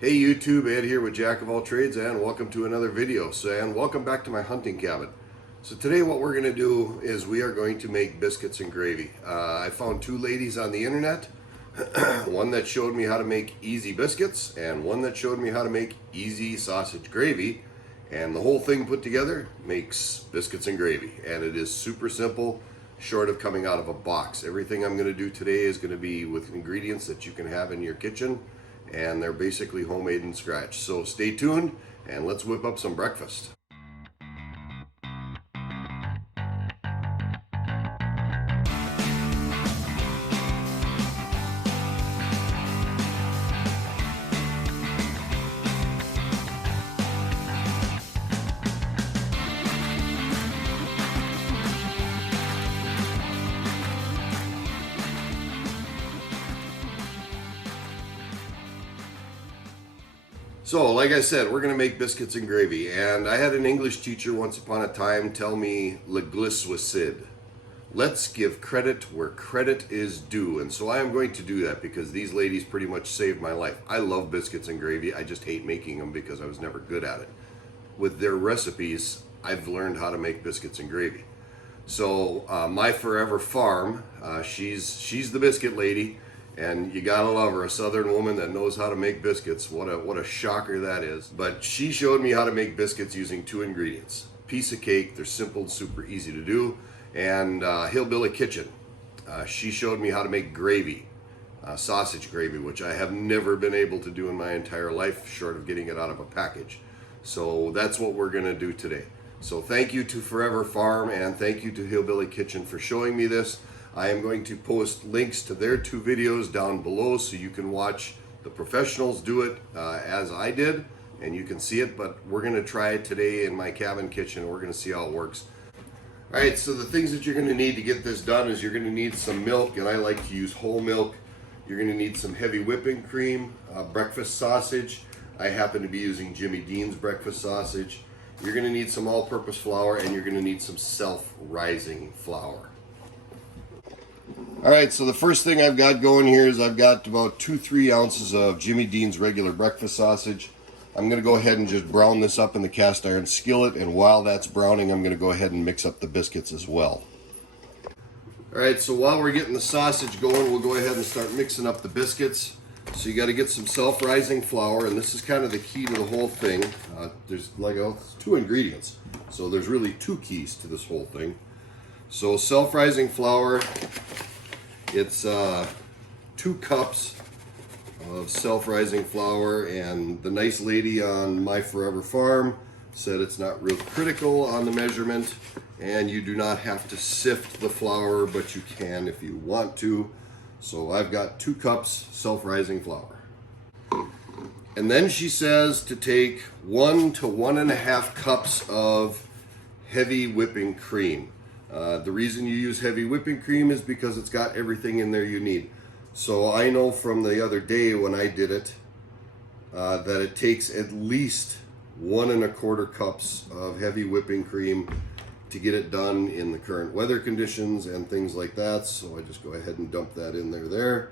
Hey YouTube, Ed here with Jack of All Trades, and welcome to another video. And welcome back to my hunting cabin. So today what we're going to do is we are going to make biscuits and gravy. I found two ladies on the internet, one that showed me how to make easy biscuits and one that showed me how to make easy sausage gravy. And the whole thing put together makes biscuits and gravy. And it is super simple, short of coming out of a box. Everything I'm going to do today is going to be with ingredients that you can have in your kitchen. And they're basically homemade and scratch. So stay tuned and let's whip up some breakfast. So, like I said, we're going to make biscuits and gravy. And I had an English teacher once upon a time tell me, le gliswicid. Let's give credit where credit is due. And so I am going to do that because these ladies pretty much saved my life. I love biscuits and gravy. I just hate making them because I was never good at it. With their recipes, I've learned how to make biscuits and gravy. So, my forever farm, she's the biscuit lady. And you gotta love her, a southern woman that knows how to make biscuits. What a shocker that is. But she showed me how to make biscuits using two ingredients. Piece of cake, they're simple and super easy to do. And Hillbilly Kitchen, she showed me how to make gravy, sausage gravy, which I have never been able to do in my entire life, short of getting it out of a package. So that's what we're gonna do today. So thank you to Forever Farm and thank you to Hillbilly Kitchen for showing me this. I am going to post links to their two videos down below so you can watch the professionals do it as I did, and you can see it, but we're going to try it today in my cabin kitchen. We're going to see how it works. Alright, so the things that you're going to need to get this done is you're going to need some milk, and I like to use whole milk. You're going to need some heavy whipping cream, breakfast sausage. I happen to be using Jimmy Dean's breakfast sausage. You're going to need some all-purpose flour, and you're going to need some self-rising flour. Alright, so the first thing I've got going here is I've got about 2-3 ounces of Jimmy Dean's regular breakfast sausage. I'm going to go ahead and just brown this up in the cast iron skillet, and while that's browning I'm going to go ahead and mix up the biscuits as well. Alright, so while we're getting the sausage going, we'll go ahead and start mixing up the biscuits. So you got to get some self-rising flour, and this is kind of the key to the whole thing. There's like two ingredients, so there's really two keys to this whole thing. So self-rising flour, it's 2 cups of self-rising flour, and the nice lady on my Forever Farm said it's not real critical on the measurement, and you do not have to sift the flour, but you can if you want to. So I've got 2 cups self-rising flour. And then she says to take 1 to 1.5 cups of heavy whipping cream. The reason you use heavy whipping cream is because it's got everything in there you need. So I know from the other day when I did it that it takes at least 1.25 cups of heavy whipping cream to get it done in the current weather conditions and things like that. So I just go ahead and dump that in there.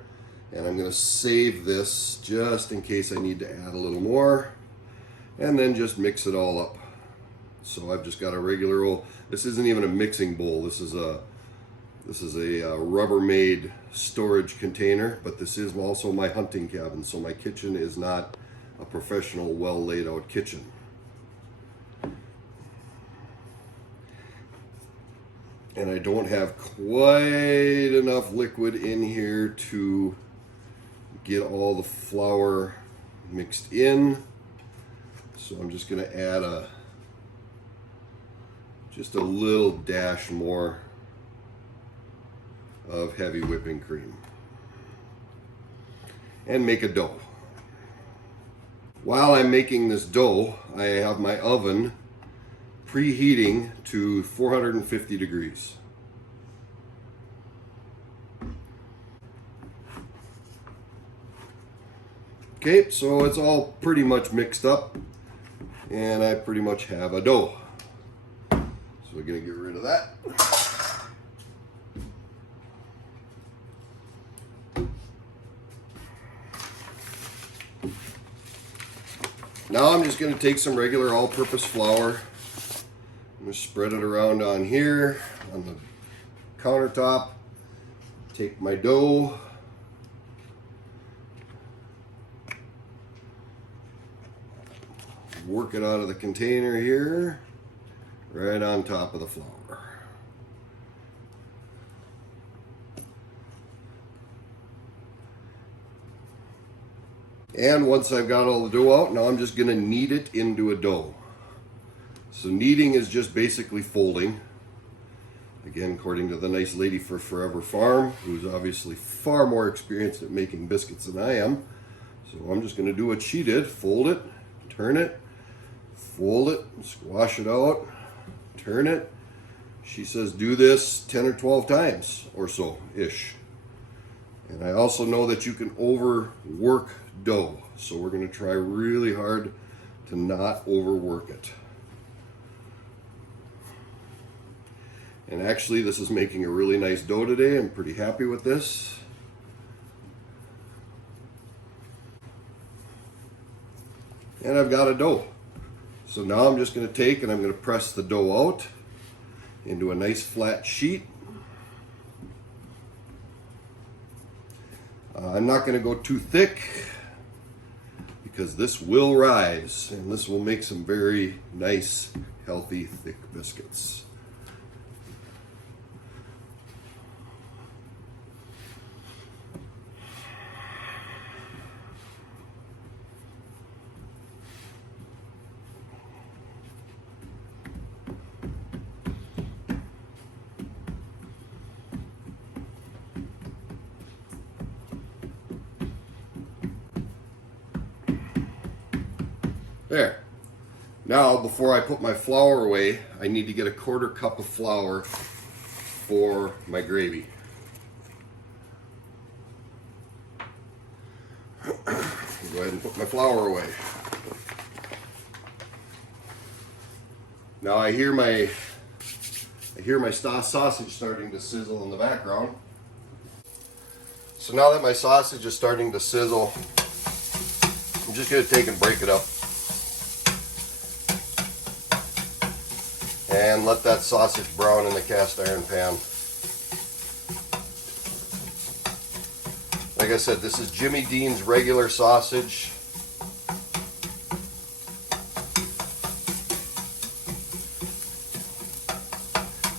And I'm going to save this just in case I need to add a little more. And then just mix it all up. So I've just got a regular old, this isn't even a mixing bowl, this is a Rubbermaid storage container, but this is also my hunting cabin, so my kitchen is not a professional, well laid out kitchen. And I don't have quite enough liquid in here to get all the flour mixed in, so I'm just going to add just a little dash more of heavy whipping cream and make a dough. While I'm making this dough, I have my oven preheating to 450 degrees. Okay, so it's all pretty much mixed up and I pretty much have a dough. So we're going to get rid of that. Now I'm just going to take some regular all-purpose flour. I'm going to spread it around on here, on the countertop. Take my dough. Work it out of the container here, right on top of the flour. And once I've got all the dough out, now I'm just going to knead it into a dough. So kneading is just basically folding. Again, according to the nice lady for Forever Farm, who's obviously far more experienced at making biscuits than I am. So I'm just going to do what she did, fold it, turn it, fold it, squash it out, turn it. She says do this 10 or 12 times or so-ish. And I also know that you can overwork dough. So we're going to try really hard to not overwork it. And actually this is making a really nice dough today. I'm pretty happy with this. And I've got a dough. So now I'm just going to take and I'm going to press the dough out into a nice flat sheet. I'm not going to go too thick because this will rise and this will make some very nice, healthy, thick biscuits. There. Now, before I put my flour away, I need to get a 1/4 cup of flour for my gravy. Go ahead and put my flour away. Now I hear my sausage starting to sizzle in the background. So now that my sausage is starting to sizzle, I'm just going to take and break it up. And let that sausage brown in the cast iron pan. Like I said, this is Jimmy Dean's regular sausage.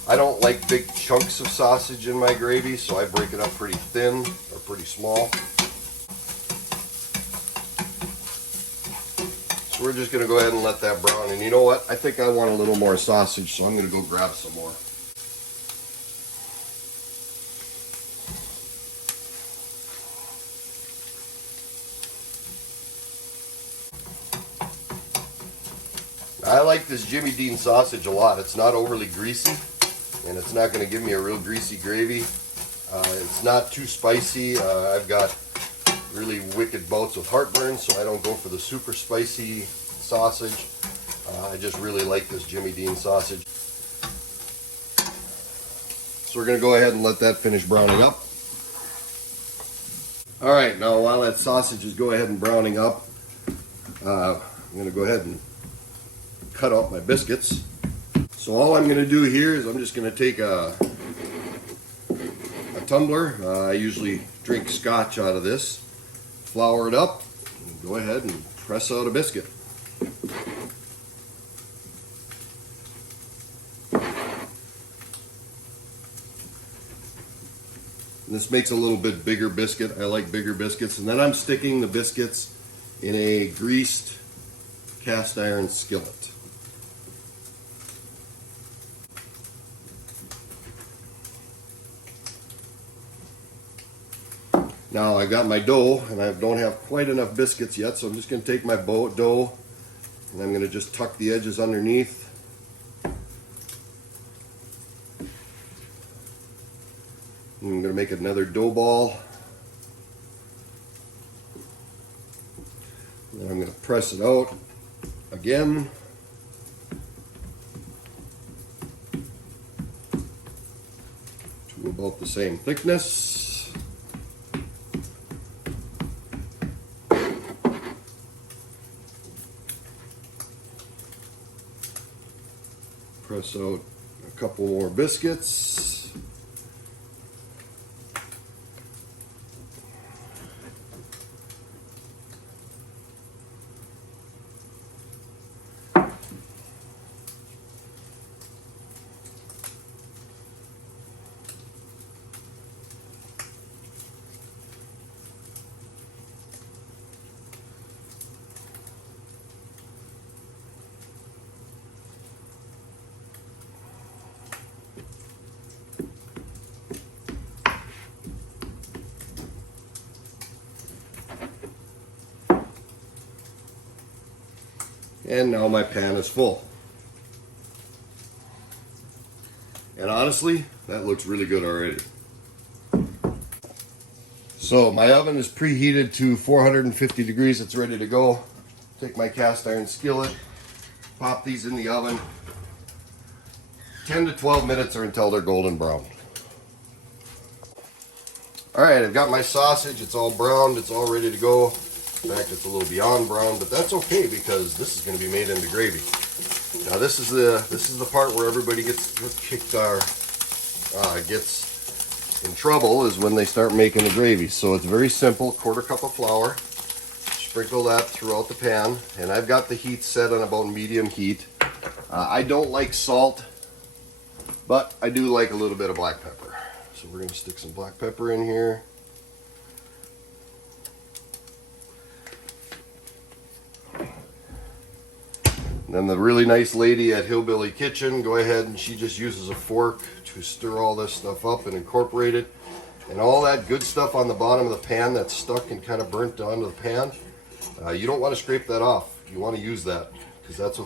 I don't like big chunks of sausage in my gravy, so I break it up pretty thin or pretty small. So we're just going to go ahead and let that brown. And you know what? I think I want a little more sausage, so I'm going to go grab some more. I like this Jimmy Dean sausage a lot. It's not overly greasy, and it's not going to give me a real greasy gravy. It's not too spicy. I've got really wicked bouts with heartburn, so I don't go for the super spicy sausage. I just really like this Jimmy Dean sausage. So we're going to go ahead and let that finish browning up. Alright, now while that sausage is go ahead and browning up, I'm going to go ahead and cut out my biscuits. So all I'm going to do here is I'm just going to take a tumbler. I usually drink scotch out of this. Flour it up, and go ahead and press out a biscuit. And this makes a little bit bigger biscuit. I like bigger biscuits. And then I'm sticking the biscuits in a greased cast iron skillet. Now I got my dough, and I don't have quite enough biscuits yet, so I'm just going to take my dough and I'm going to just tuck the edges underneath. And I'm going to make another dough ball. And then I'm going to press it out again. To about the same thickness. Press out a couple more biscuits. And now my pan is full. And honestly, that looks really good already. So my oven is preheated to 450 degrees. It's ready to go. Take my cast iron skillet, pop these in the oven. 10 to 12 minutes or until they're golden brown. All right, I've got my sausage. It's all browned. It's all ready to go. In fact, it's a little beyond brown, but that's okay because this is going to be made into gravy. Now this is the part where everybody gets in trouble, is when they start making the gravy. So it's very simple. 1/4 cup of flour. Sprinkle that throughout the pan, and I've got the heat set on about medium heat. I don't like salt, but I do like a little bit of black pepper. So we're going to stick some black pepper in here. And then the really nice lady at Hillbilly Kitchen, go ahead and she just uses a fork to stir all this stuff up and incorporate it. And all that good stuff on the bottom of the pan that's stuck and kind of burnt onto the pan, you don't want to scrape that off. You want to use that because that's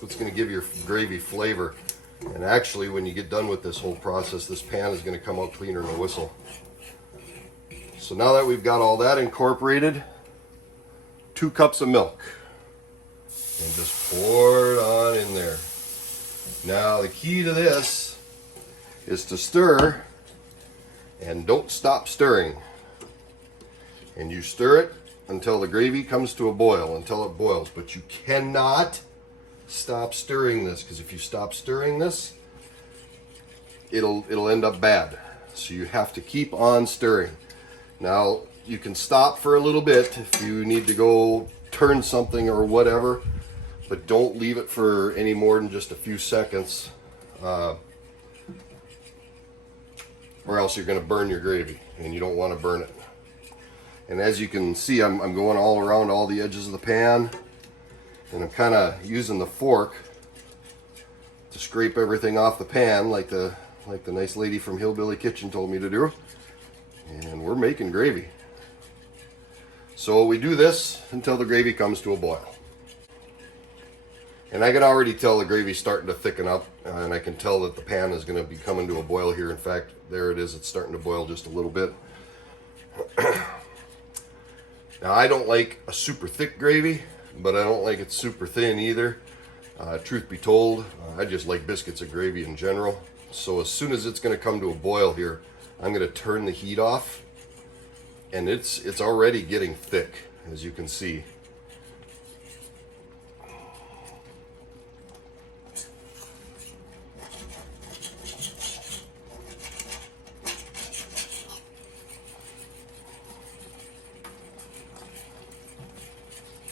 what's gonna give your gravy flavor. And actually, when you get done with this whole process, this pan is going to come out cleaner than a whistle. So now that we've got all that incorporated, 2 cups of milk. And just pour it on in there. Now the key to this is to stir and don't stop stirring. And you stir it until the gravy comes to a boil, until it boils. But you cannot stop stirring this, because if you stop stirring this, it'll end up bad. So you have to keep on stirring. Now you can stop for a little bit if you need to go turn something or whatever, but don't leave it for any more than just a few seconds, or else you're going to burn your gravy, and you don't want to burn it. And as you can see, I'm going all around all the edges of the pan, and I'm kind of using the fork to scrape everything off the pan like the nice lady from Hillbilly Kitchen told me to do. And we're making gravy. So we do this until the gravy comes to a boil. And I can already tell the gravy's starting to thicken up, and I can tell that the pan is going to be coming to a boil here. In fact, there it is. It's starting to boil just a little bit. Now, I don't like a super thick gravy, but I don't like it super thin either. Truth be told, I just like biscuits and gravy in general. So as soon as it's going to come to a boil here, I'm going to turn the heat off, and it's already getting thick, as you can see.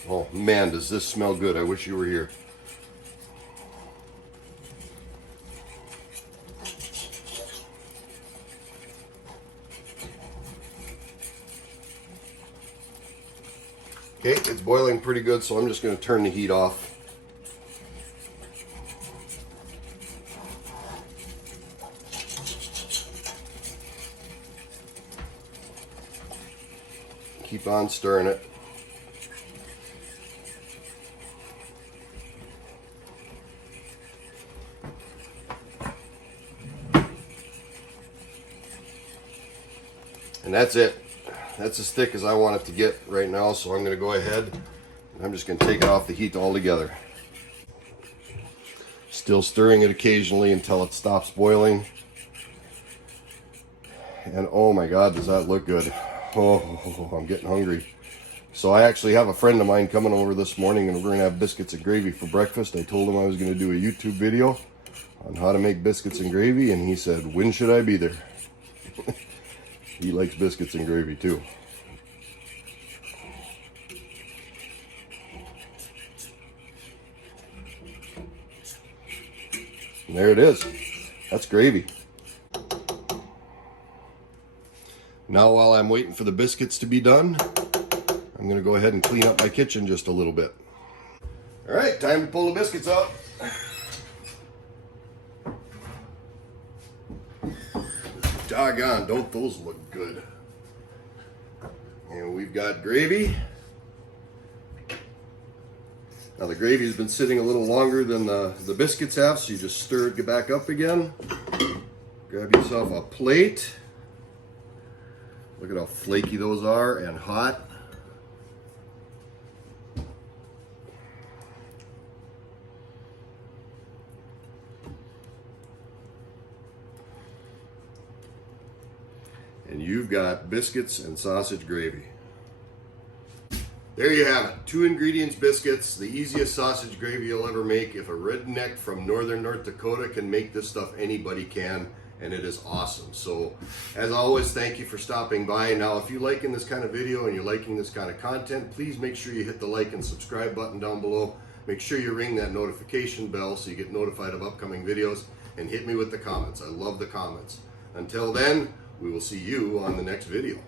Oh man, does this smell good. I wish you were here. Okay, it's boiling pretty good, so I'm just going to turn the heat off. Keep on stirring it. And that's it. That's as thick as I want it to get right now, so I'm going to go ahead and I'm just going to take it off the heat altogether. Still stirring it occasionally until it stops boiling. And oh my God, does that look good. Oh, I'm getting hungry. So I actually have a friend of mine coming over this morning, and we're going to have biscuits and gravy for breakfast. I told him I was going to do a YouTube video on how to make biscuits and gravy, and he said, when should I be there? He likes biscuits and gravy too. And there it is. That's gravy. Now while I'm waiting for the biscuits to be done, I'm going to go ahead and clean up my kitchen just a little bit. All right, time to pull the biscuits out. Doggone, don't those look good. And we've got gravy. Now the gravy has been sitting a little longer than the biscuits have, so you just stir it back up again. Grab yourself a plate. Look at how flaky those are and hot. And you've got biscuits and sausage gravy. There you have it. 2 ingredients biscuits, the easiest sausage gravy you'll ever make. If a redneck from northern North Dakota can make this stuff, anybody can, and it is awesome. So, as always, thank you for stopping by. Now, if you're liking this kind of video and you're liking this kind of content, please make sure you hit the like and subscribe button down below. Make sure you ring that notification bell so you get notified of upcoming videos, and hit me with the comments. I love the comments. Until then, we will see you on the next video.